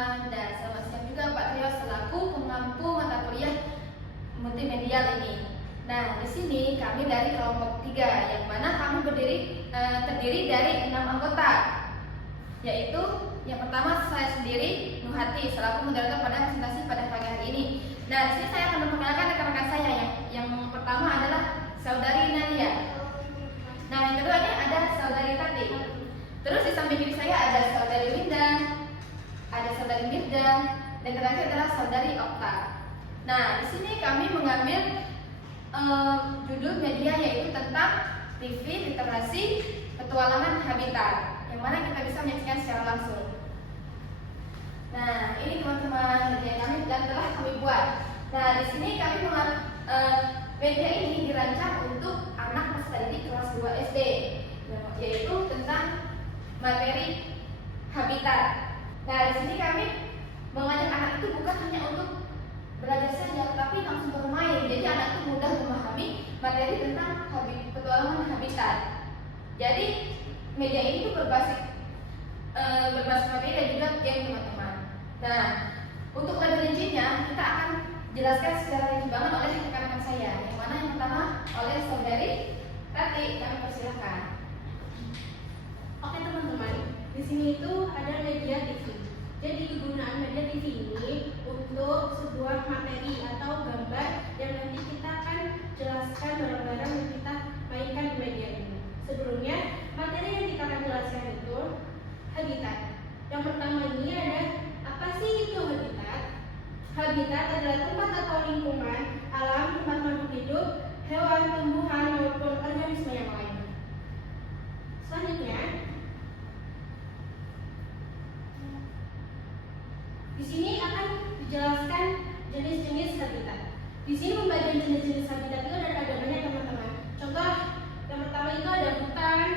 teman-teman, dan selamat siang juga Pak Trio selaku pengampu mata kuliah multimedia ini. Nah, di sini kami dari kelompok 3, yang mana kami terdiri dari 6 anggota, yaitu yang pertama saya sendiri, Nuhati, selaku moderator pada presentasi pada pagi hari ini. Nah, di sini saya akan memperkenalkan rekan-rekan saya yang pertama adalah saudari Nadia. Nah, yang kedua ini ada saudari Tati. Terus di samping kiri saya ada saudari Winda, ada saudari Mirda, dan terakhir adalah saudari Okta. Nah, di sini kami mengambil judul media yaitu tentang TV literasi petualangan habitat, yang mana kita bisa menyaksikan secara langsung. Nah, ini teman-teman media kami dan telah kami buat. Nah, di sini kami media ini dirancang untuk anak peserta didik kelas 2 SD, yaitu tentang materi habitat. Nah, di sini kami mengajak anak itu bukan hanya untuk belajar saja, tapi langsung bermain. Jadi anak itu mudah memahami materi tentang petualangan habitat. Jadi media ini tuh berbasis materi dan juga game, teman-teman. Nah, untuk lebih rincinya kita akan jelaskan secara rinci banget oleh rekan-rekan saya. Yang mana yang pertama oleh saudari Tati, kami persilahkan. Oke teman-teman, di sini itu ada media TV. Jadi kegunaan media TV ini untuk sebuah materi atau gambar yang nanti kita akan jelaskan bareng-bareng yang kita mainkan di media ini. Sebelumnya, materi yang kita akan jelaskan itu habitat. Yang pertama ini ada apa sih itu habitat? Habitat adalah tempat atau lingkungan alam tempat makhluk hidup, hewan, tumbuhan maupun organisme yang lain. Selanjutnya, di sini akan dijelaskan jenis-jenis habitat. Di sini pembagian jenis-jenis habitat itu ada banyak teman-teman. Contoh yang pertama itu ada hutan,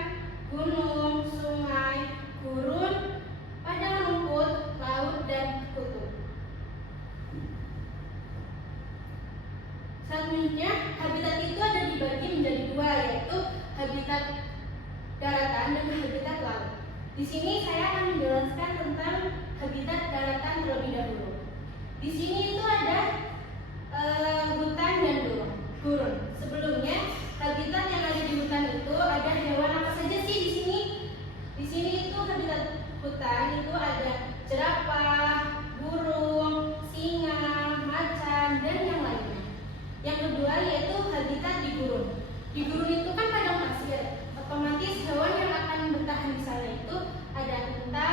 gunung, sungai, gurun, padang rumput, laut, dan kutub. Selanjutnya, habitat itu ada dibagi menjadi 2, yaitu habitat daratan dan habitat laut. Di sini saya akan menjelaskan tentang habitat daratan terlebih dahulu. Di sini itu ada hutan dan gurun. Sebelumnya, habitat yang ada di hutan itu ada hewan apa saja sih di sini? Di sini itu habitat hutan itu ada jerapah, burung, singa, macan, dan yang lainnya. Yang kedua yaitu habitat di gurun. Di gurun itu kan padang pasir. Otomatis hewan yang akan bertahan di sana itu ada unta,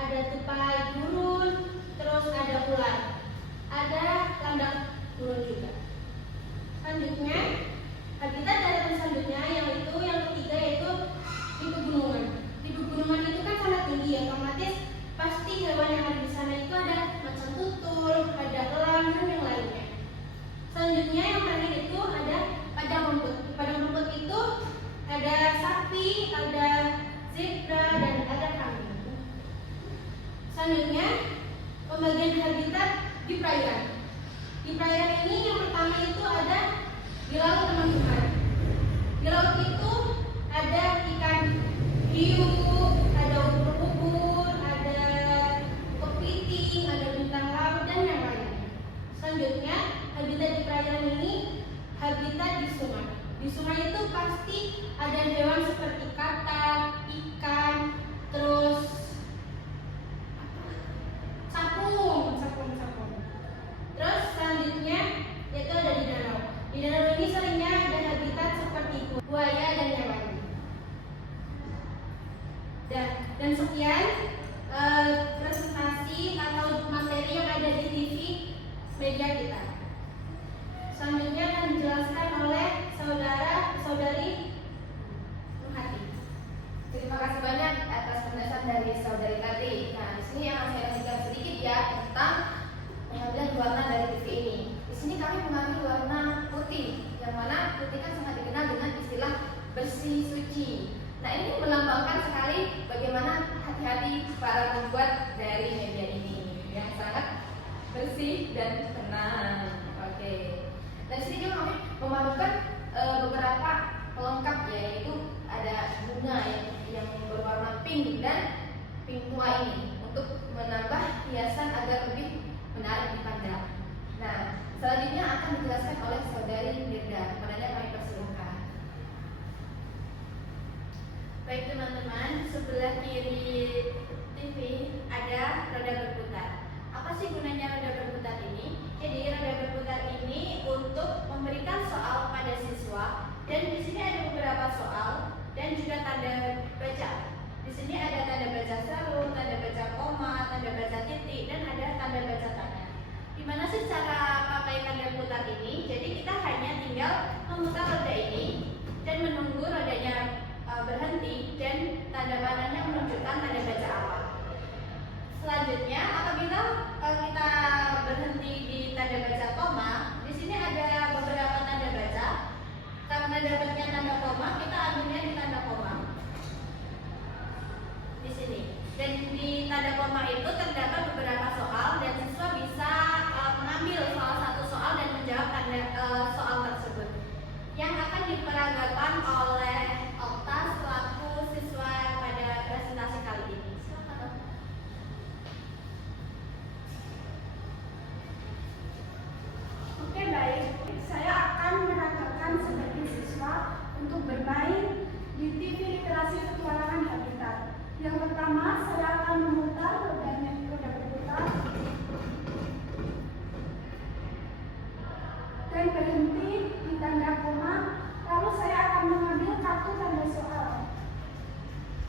ada tupai gurun, terus ada ular, ada landak gurun juga. Selanjutnya, habitat daratan selanjutnya yang ketiga yaitu di pegunungan. Di pegunungan itu kan sangat tinggi, otomatis pasti hewan yang ada di sana itu ada macan tutul, ada elang dan yang lainnya. Selanjutnya yang terakhir itu ada padang rumput. Di padang rumput itu ada sapi, ada zebra, dan ada kambing. Selanjutnya, pembagian habitat di perairan. Di perairan ini yang pertama itu ada di laut, teman-teman. Di laut itu ada ikan hiu, ada ubur-ubur, ada kepiting, ada bintang laut, dan yang lainnya. Selanjutnya, habitat di perairan ini habitat di sungai. Di sungai itu pasti ada hewan seperti katak, ikan, terus capung. Terus selanjutnya yaitu ada di danau. Di danau ini seringnya ada habitat seperti buaya dan yang lainnya. Dan sekian presentasi atau materi yang ada di TV media kita. Selanjutnya akan dijelaskan oleh saudari Nuhati. Terima kasih banyak atas penjelasan dari saudari Tati. Nah, di sini akan saya lanjutkan sedikit ya tentang pengambilan warna dari TV ini. Di sini kami mengambil warna putih, yang mana putih kan sangat dikenal dengan istilah bersih suci. Nah, ini melambangkan sekali bagaimana hati-hati para pembuat dari media ini yang sangat bersih dan tenang. Oke. Dan di sini juga kami memadukan beberapa pelengkap, yaitu ada bunga yang berwarna pink dan pink tua ini untuk menambah hiasan Baik teman-teman, sebelah kiri TV ada roda berputar. Apa sih gunanya roda berputar ini? Jadi roda berputar ini untuk memberikan soal pada siswa, dan di sini ada beberapa soal dan juga tanda baca. Di sini ada tanda baca seru, tanda baca koma, tanda baca titik, dan ada tanda baca tanya. Gimana sih cara pakai tanda putar ini? Jadi kita hanya tinggal memutar roda ini dan menunggu rodanya berhenti dan tanda panahnya menunjukkan tanda baca apa. Selanjutnya, apabila kita berhenti di tanda baca koma, di sini ada beberapa tanda baca. Karena dapatnya tanda koma, kita ambilnya di tanda koma. Di sini. Dan di tanda koma itu terdapat beberapa soal dan siswa bisa mengambil salah satu soal dan menjawab soal tersebut. Yang akan diperagakan oleh Okta selaku siswa pada presentasi kali ini. Silakan. Oke, baik. Saya akan meragakan sebagai siswa untuk bermain di TV Literasi Petualangan Habitat. Yang pertama, saya akan memutar roda berputar dan berhenti di tanda koma. Lalu saya akan mengambil kartu tanda soal.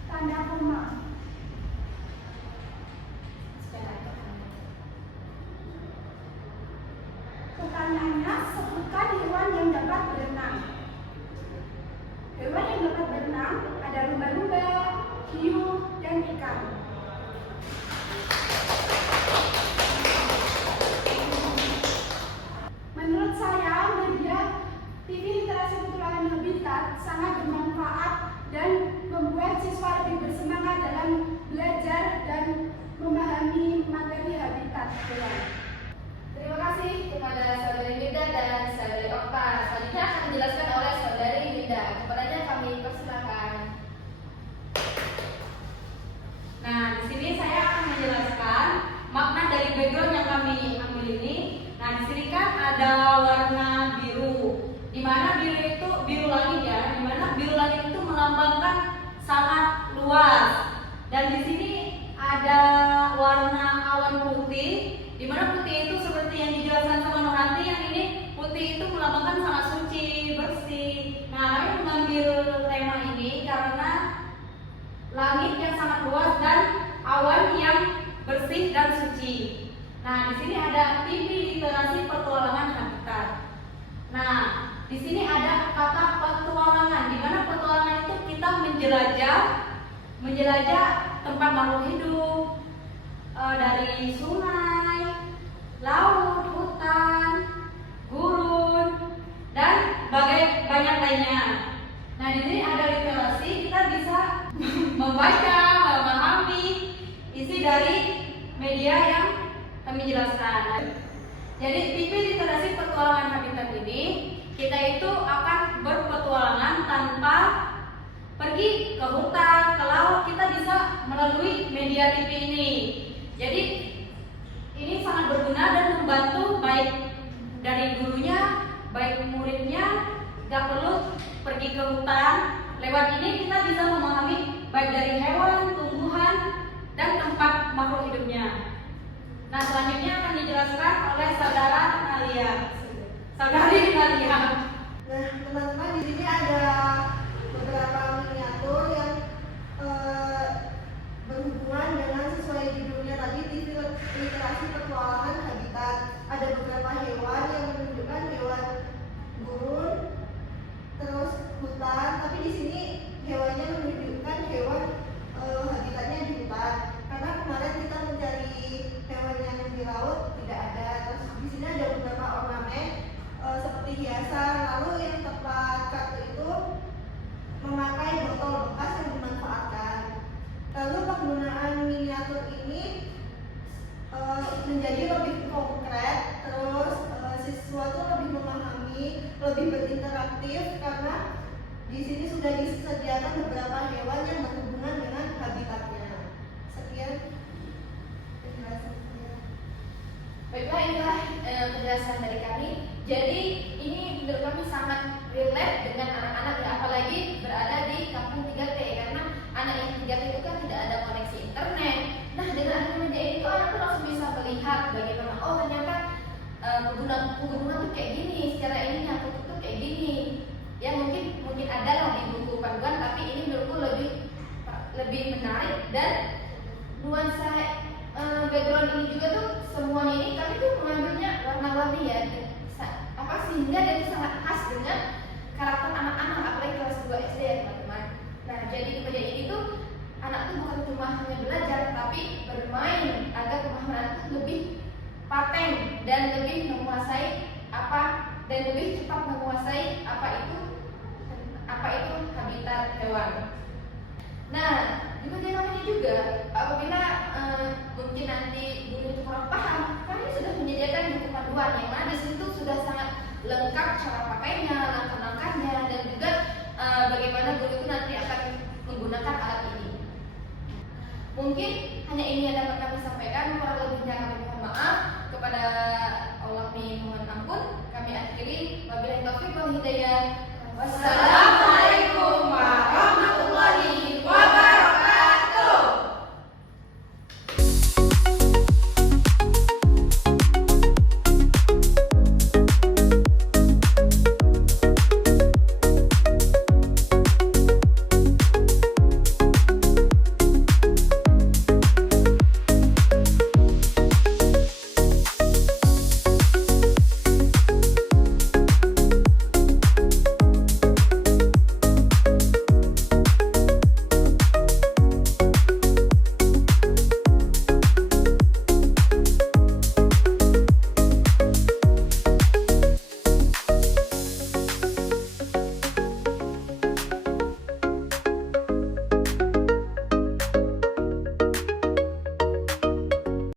Tanda koma. Pertanyaannya, sebutkan hewan yang dapat berenang. Hewan yang dapat berenang ada lumba-lumba, hiu, dan ikan. Menurut saya, media TV Literasi Petualangan Habitat sangat bermanfaat dan membuat siswa lebih bersemangat dalam belajar dan memahami materi habitat hewan. Terima kasih kepada Saudari Linda dan Saudari Okta. Selanjutnya akan dijelaskan oleh Saudari Linda. Kepadanya kami persilakan. Nah, di sini saya akan menjelaskan makna dari background yang kami ambil ini. Nah, di sini kan ada warna biru, di mana biru itu biru langit ya, di mana biru langit itu melambangkan sangat luas. Dan di sini ada warna awan putih, di mana putih itu seperti yang dijelaskan sama Nurhati, yang ini putih itu melambangkan sangat suci, bersih. Nah, kami mengambil tema ini karena langit yang sangat luas dan awan yang bersih dan suci. Nah, di sini ada TV Literasi Petualangan Habitat. Nah, di sini ada kata petualangan, di mana petualangan itu kita menjelajah tempat makhluk hidup, dari sungai, laut, hutan, gurun, dan banyak lainnya. Nah, di sini ada literasi, kita bisa membaca, memahami isi dari media yang kami jelaskan. Jadi TV Literasi Petualangan Habitat ini, kita itu akan berpetualangan tanpa pergi ke hutan, ke laut, kita bisa melalui media TV ini. Jadi ini sangat berguna dan membantu baik dari gurunya, baik muridnya, gak perlu pergi ke hutan. Lewat ini kita bisa memahami baik dari hewan, tumbuhan, dan tempat makhluk hidupnya. Nah, selanjutnya akan dijelaskan oleh Saudari Nalia. Nah, teman-teman, di sini ada beberapa miniatur yang berhubungan dengan sesuai judulnya tadi, TV Literasi Petualangan Habitat. Ada beberapa hewan yang menunjukkan hewan gurun, terus hutan, tapi di sini hewannya menunjukkan hewan habitatnya di hutan. Karena kemarin kita mencari hewan yang di laut tidak ada. Terus di sini ada beberapa ornamen seperti hiasan. Lalu yang tepat kartu itu memakai botol bekas yang dimanfaatkan. Lalu penggunaan miniatur ini menjadi lebih konkret, terus siswa tuh lebih memahami, lebih berinteraktif karena di sini sudah disediakan beberapa hewan yang berhubungan dengan habitatnya. Sekian penjelasan saya. Baiklah, inilah penjelasan dari kami. Jadi ini menurut kami sangat relate dengan anak-anak ya, apalagi berada di kampung 3T, karena pegunungan tuh kayak gini, secara ininya tuh kayak gini. Ya mungkin ada lah di buku panduan, tapi ini menurutku lebih menarik. Dan nuansa background ini juga tuh semuanya ini kami tuh mengambilnya warna-warni ya, sehingga jadi sangat khas dengan karakter anak-anak, apalagi kelas 2 SD ya teman-teman. Nah, jadi di bagian ini tuh anak tuh bukan cuma hanya belajar, tapi bermain agar pemahaman anak tuh lebih paten dan lebih menguasai dan lebih cepat menguasai apa itu habitat hewan. Nah, di bagian ini juga apabila mungkin nanti guru itu kurang paham, kami sudah menyediakan buku panduan yang mana di situ tuh sudah sangat lengkap cara pakainya, langkah-langkahnya, dan juga bagaimana guru itu nanti akan menggunakan alat ini. Mungkin hanya ini yang dapat kami sampaikan.